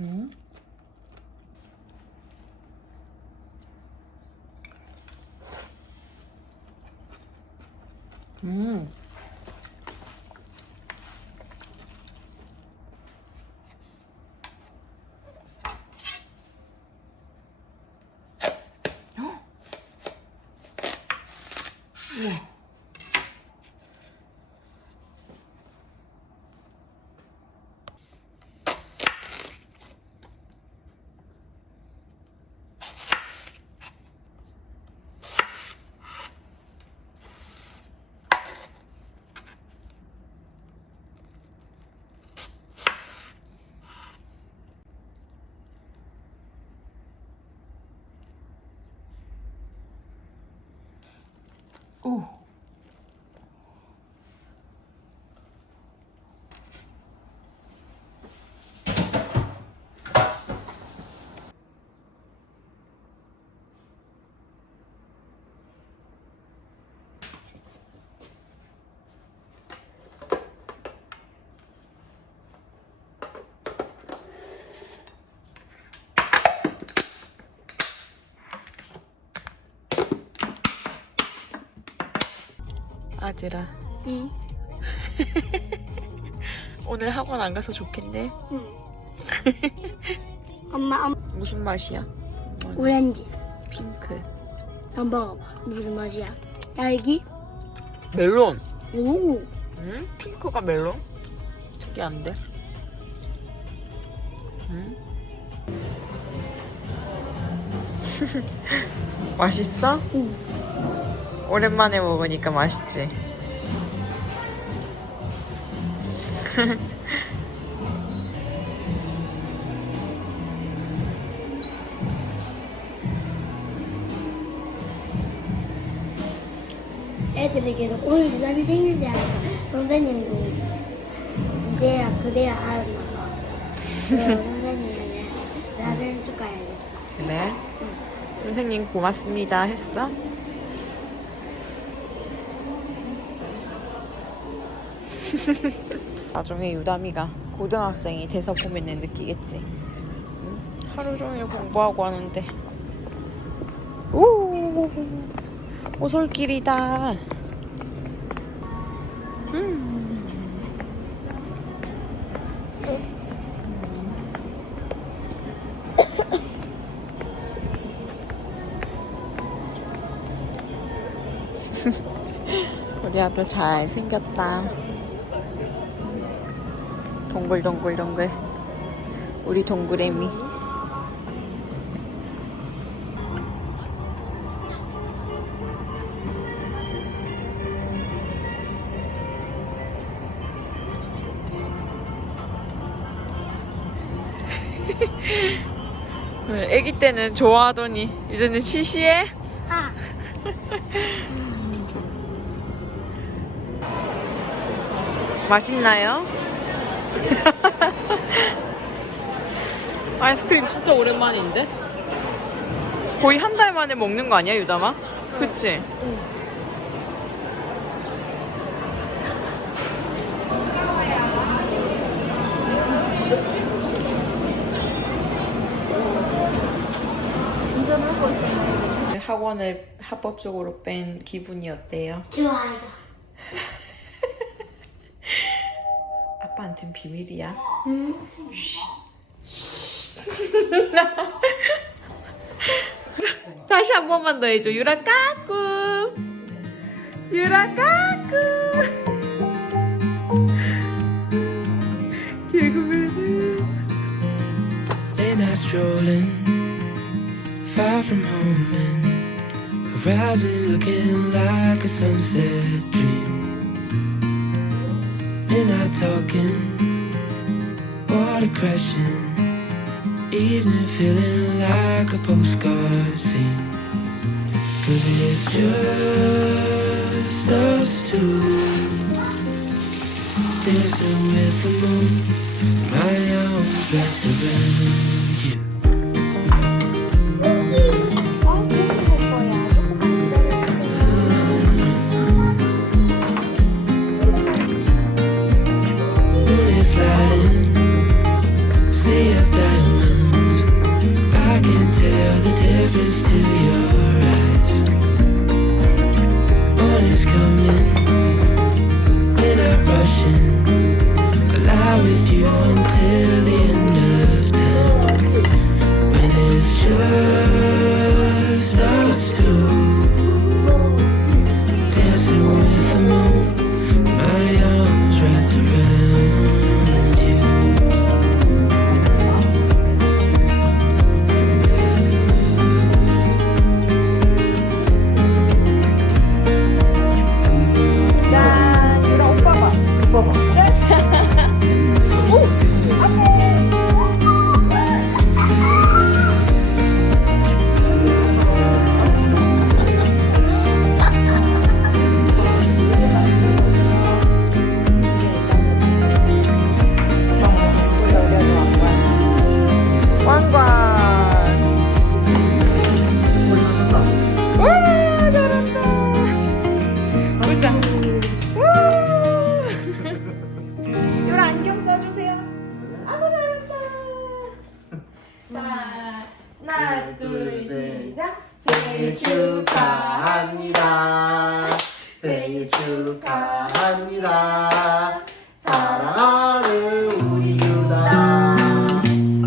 음. 음. 우와. 오. 아지라. 응. 오늘 학원 안 가서 좋겠네. 응. 엄마, 무슨 맛이야? 오렌지. 핑크. 한번 먹어봐. 무슨 맛이야? 딸기? 멜론. 오. 응? 핑크가 멜론? 특이한데? 응? 맛있어? 응. 오랜만에 먹으니까 맛있지? 애들에게는 오늘 유담이 생일이 아니라 선생님도 이제야 그래야 알았나 봐. 선생님은 나 생일 축하해야겠다. 그래? 선생님 고맙습니다 했어? 나중에 유담이가 고등학생이 돼서 보면은 느끼겠지. 응? 하루 종일 공부하고 하는데. 오, 오솔길이다. 우리 아들 잘 생겼다. 동글동글동글. 우리 동그래미. 애기 때는 좋아하더니 이제는 시시해? 아. 맛있나요? 아이스크림 진짜 오랜만인데? 거의 한 달 만에 먹는 거 아니야, 유담아? 그치? 응. 운전하고 있어. 학원을 합법적으로 뺀 기분이 어때요? 좋아요. 아빠한텐 비밀이야. 응. 다시 한 번만 더 해줘. 유라 까꿍. 유라 까꿍. 개구리들. Late night strolling, far from home and horizon looking like a sunset dream. Midnight talking, water crashing, evening feeling like a postcard scene. 'Cause it's just us two, dancing with the moon, my arms wrapped around you. Moon is lighting, sea of diamonds. 생일 축하합니다. 사랑하는 우리 유나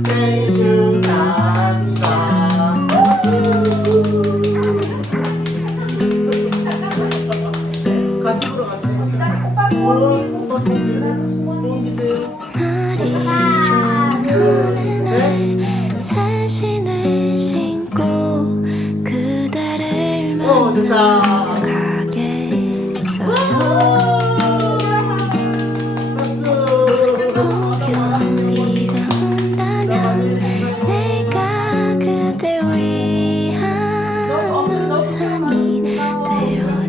생일 축하합니다. 같이 불어 같이. 오빠 날이 좋은 어느 날 새신을 신고 그대를 됐다. 만나가겠어요. 목요일이가 온다면 내가 그댈 위한 우산이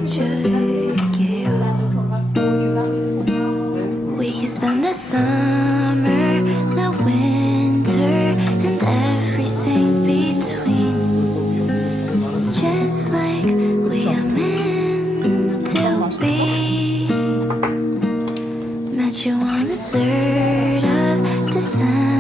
되어줄게요. We can spend the summer, the winter, and everything between. Just like we are meant to be. Met you on the 3rd of December.